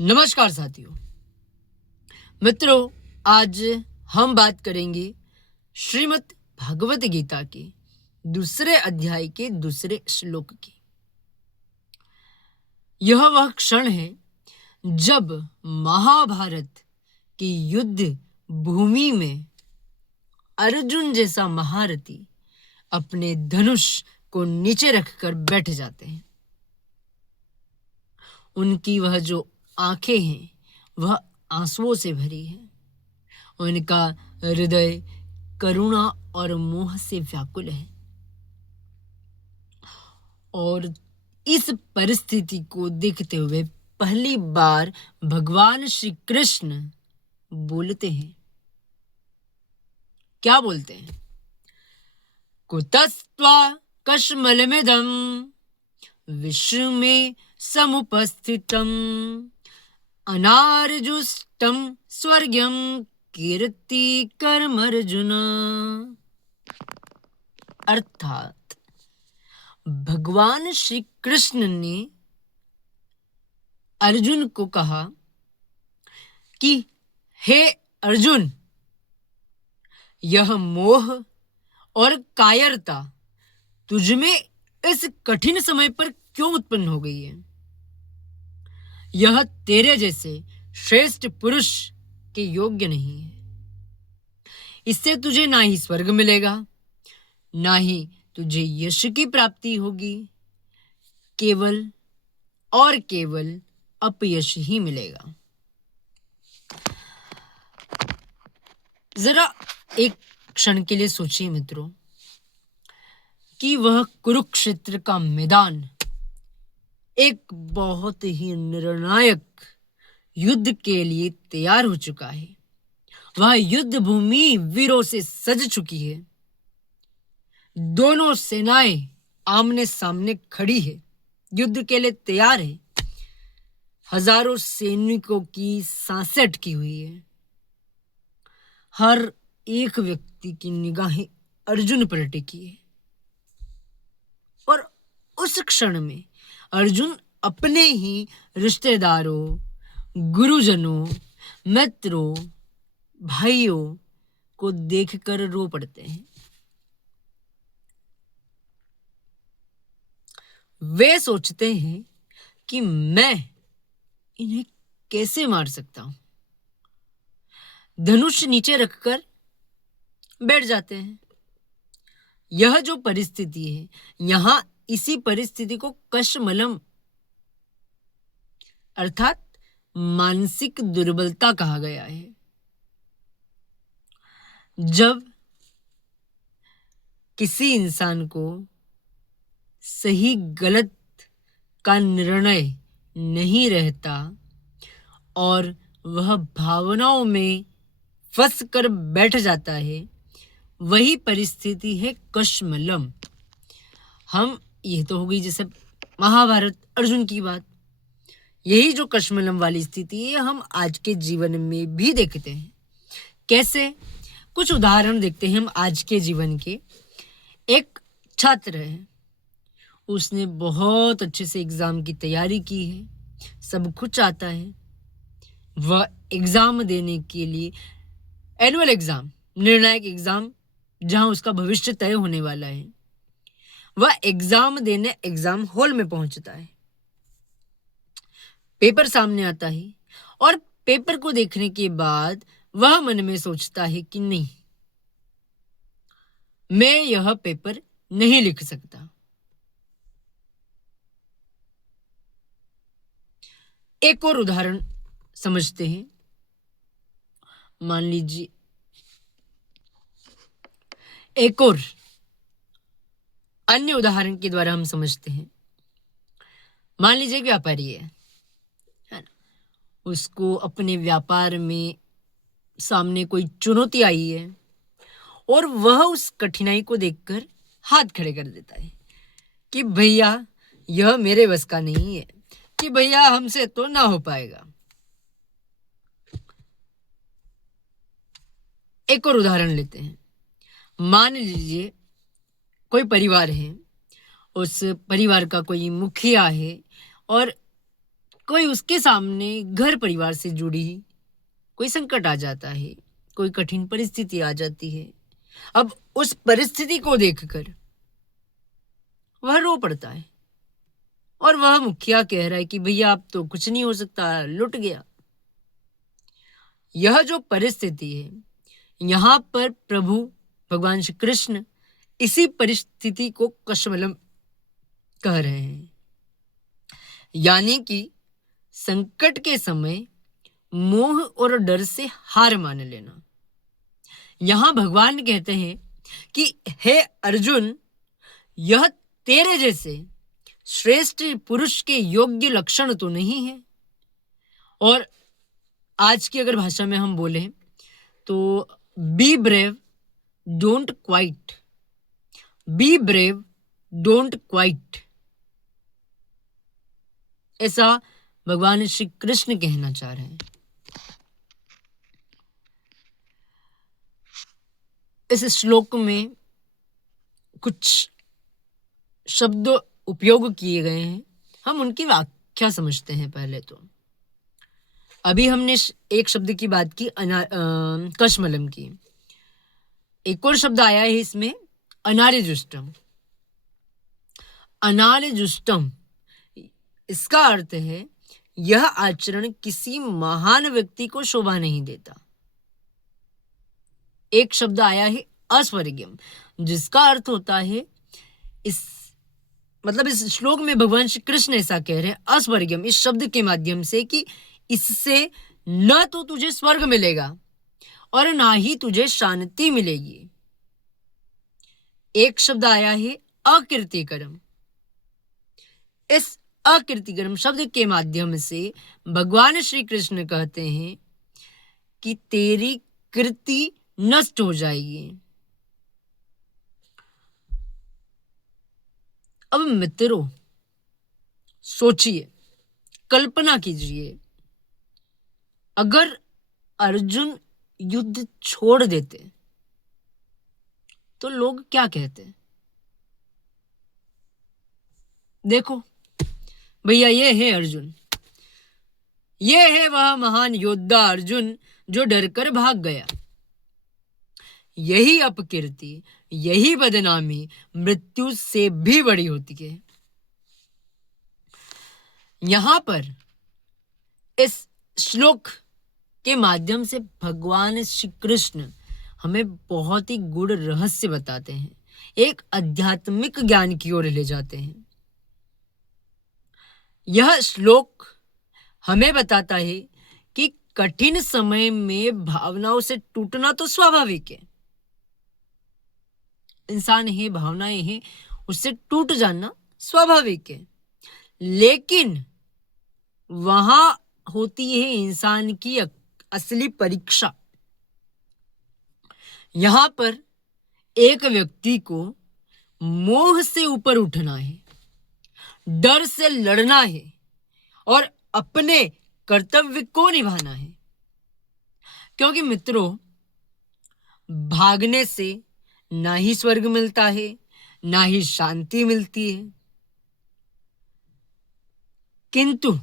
नमस्कार साथियों। मित्रों, आज हम बात करेंगे श्रीमद् भगवत गीता के दूसरे अध्याय के दूसरे श्लोक की। यह वह क्षण है जब महाभारत की युद्ध भूमि में अर्जुन जैसा महारथी अपने धनुष को नीचे रखकर बैठ जाते हैं। उनकी वह जो आंखें हैं वह आंसुओं से भरी है। उनका हृदय करुणा और मोह से व्याकुल है। और इस परिस्थिति को देखते हुए पहली बार भगवान श्री कृष्ण बोलते हैं। क्या बोलते हैं? कुतस्त्वा कश्मलमिदं विश्व में समुपस्थितम् अनार्जुष्टं स्वर्गं कीर्ति कर्मर्जुन। अर्थात भगवान श्री कृष्ण ने अर्जुन को कहा कि हे अर्जुन, यह मोह और कायरता तुझमें इस कठिन समय पर क्यों उत्पन्न हो गई है? यह तेरे जैसे श्रेष्ठ पुरुष के योग्य नहीं है। इससे तुझे ना ही स्वर्ग मिलेगा, ना ही तुझे यश की प्राप्ति होगी, केवल और केवल अपयश ही मिलेगा। जरा एक क्षण के लिए सोचिए मित्रों कि वह कुरुक्षेत्र का मैदान एक बहुत ही निर्णायक युद्ध के लिए तैयार हो चुका है। वह युद्ध भूमि वीरों से सज चुकी है। दोनों सेनाएं आमने सामने खड़ी है, युद्ध के लिए तैयार है। हजारों सैनिकों की सांसें अटकी हुई है। हर एक व्यक्ति की निगाहें अर्जुन पर टिकी है। और उस क्षण में अर्जुन अपने ही रिश्तेदारों, गुरुजनों, मित्रों, भाइयों को देखकर रो पड़ते हैं। वे सोचते हैं कि मैं इन्हें कैसे मार सकता हूं। धनुष नीचे रखकर बैठ जाते हैं। यह जो परिस्थिति है, यहां इसी परिस्थिति को कश्मलम अर्थात मानसिक दुर्बलता कहा गया है। जब किसी इंसान को सही गलत का निर्णय नहीं रहता और वह भावनाओं में फंस कर बैठ जाता है, वही परिस्थिति है कश्मलम। ये तो हो गई जैसे महाभारत अर्जुन की बात। यही जो कश्मलम वाली स्थिति है हम आज के जीवन में भी देखते हैं। कैसे? कुछ उदाहरण देखते हैं हम आज के जीवन के। एक छात्र है, उसने बहुत अच्छे से एग्जाम की तैयारी की है, सब कुछ आता है। वह एग्जाम देने के लिए एनुअल एग्जाम, निर्णायक एग्जाम जहां उसका भविष्य तय होने वाला है, वह एग्जाम देने एग्जाम हॉल में पहुंचता है। पेपर सामने आता है और पेपर को देखने के बाद वह मन में सोचता है कि नहीं, मैं यह पेपर नहीं लिख सकता। एक और उदाहरण समझते हैं। मान लीजिए एक और अन्य उदाहरण के द्वारा हम समझते हैं। मान लीजिए व्यापारी है ना, उसको अपने व्यापार में सामने कोई चुनौती आई है और वह उस कठिनाई को देखकर हाथ खड़े कर देता है कि भैया यह मेरे बस का नहीं है, कि भैया हमसे तो ना हो पाएगा। एक और उदाहरण लेते हैं। मान लीजिए कोई परिवार है, उस परिवार का कोई मुखिया है और कोई उसके सामने घर परिवार से जुड़ी कोई संकट आ जाता है, कोई कठिन परिस्थिति आ जाती है। अब उस परिस्थिति को देखकर वह रो पड़ता है और वह मुखिया कह रहा है कि भैया अब तो कुछ नहीं हो सकता, लुट गया। यह जो परिस्थिति है, यहाँ पर प्रभु भगवान श्री कृष्ण इसी परिस्थिति को कष्मलम कह रहे हैं, यानी कि संकट के समय मोह और डर से हार मान लेना। यहां भगवान कहते हैं कि हे अर्जुन, यह तेरे जैसे श्रेष्ठ पुरुष के योग्य लक्षण तो नहीं है। और आज की अगर भाषा में हम बोलें तो be brave don't quite, be brave don't quite, ऐसा भगवान श्री कृष्ण कहना चाह रहे हैं। इस श्लोक में कुछ शब्द उपयोग किए गए हैं, हम उनकी व्याख्या समझते हैं। पहले तो अभी हमने एक शब्द की बात की कश्मलम की, एक और शब्द आया है इसमें अनार्यजुष्टम। अनार्यजुष्टम इसका अर्थ है यह आचरण किसी महान व्यक्ति को शोभा नहीं देता। एक शब्द आया है अस्वर्ग्यम, जिसका अर्थ होता है इस श्लोक में भगवान श्री कृष्ण ऐसा कह रहे हैं अस्वर्ग्यम इस शब्द के माध्यम से कि इससे न तो तुझे स्वर्ग मिलेगा और ना ही तुझे शांति मिलेगी। एक शब्द आया है अकीर्तिकरम। इस अकीर्तिकरम शब्द के माध्यम से भगवान श्री कृष्ण कहते हैं कि तेरी कीर्ति नष्ट हो जाएगी। अब मित्रों सोचिए, कल्पना कीजिए, अगर अर्जुन युद्ध छोड़ देते तो लोग क्या कहते? देखो भैया, ये है अर्जुन, ये है वह महान योद्धा अर्जुन जो डरकर भाग गया। यही अपकीर्ति, यही बदनामी मृत्यु से भी बड़ी होती है। यहां पर इस श्लोक के माध्यम से भगवान श्री कृष्ण हमें बहुत ही गूढ़ रहस्य बताते हैं, एक आध्यात्मिक ज्ञान की ओर ले जाते हैं। यह श्लोक हमें बताता है कि कठिन समय में भावनाओं से टूटना तो स्वाभाविक है, इंसान है, भावनाएं हैं, उससे टूट जाना स्वाभाविक है। लेकिन वहां होती है इंसान की असली परीक्षा। यहां पर एक व्यक्ति को मोह से ऊपर उठना है, डर से लड़ना है और अपने कर्तव्य को निभाना है। क्योंकि मित्रों, भागने से ना ही स्वर्ग मिलता है, ना ही शांति मिलती है, किंतु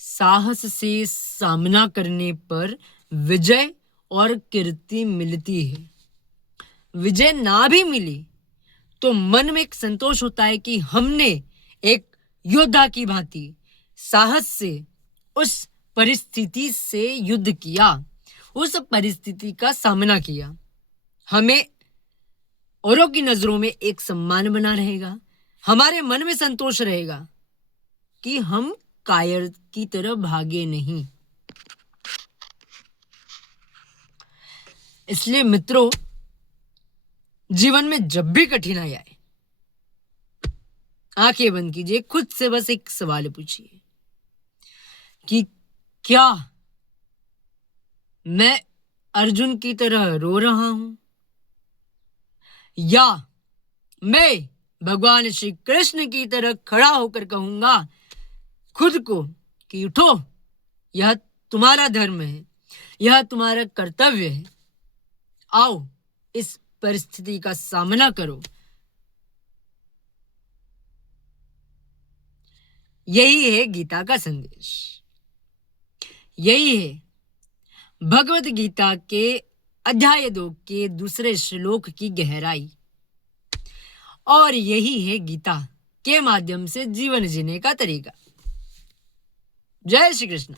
साहस से सामना करने पर विजय और कीर्ति मिलती है। विजय ना भी मिली तो मन में एक संतोष होता है कि हमने एक योद्धा की भांति साहस से उस परिस्थिति से युद्ध किया, उस परिस्थिति का सामना किया। हमें औरों की नजरों में एक सम्मान बना रहेगा, हमारे मन में संतोष रहेगा कि हम कायर की तरह भागे नहीं। इसलिए मित्रों, जीवन में जब भी कठिनाई आए, आंखें बंद कीजिए, खुद से बस एक सवाल पूछिए कि क्या मैं अर्जुन की तरह रो रहा हूं, या मैं भगवान श्री कृष्ण की तरह खड़ा होकर कहूंगा खुद को कि उठो, यह तुम्हारा धर्म है, यह तुम्हारा कर्तव्य है, आओ इस परिस्थिति का सामना करो। यही है गीता का संदेश। यही है भगवत गीता के अध्याय 2 के दूसरे श्लोक की गहराई, और यही है गीता के माध्यम से जीवन जीने का तरीका। जय श्री कृष्ण।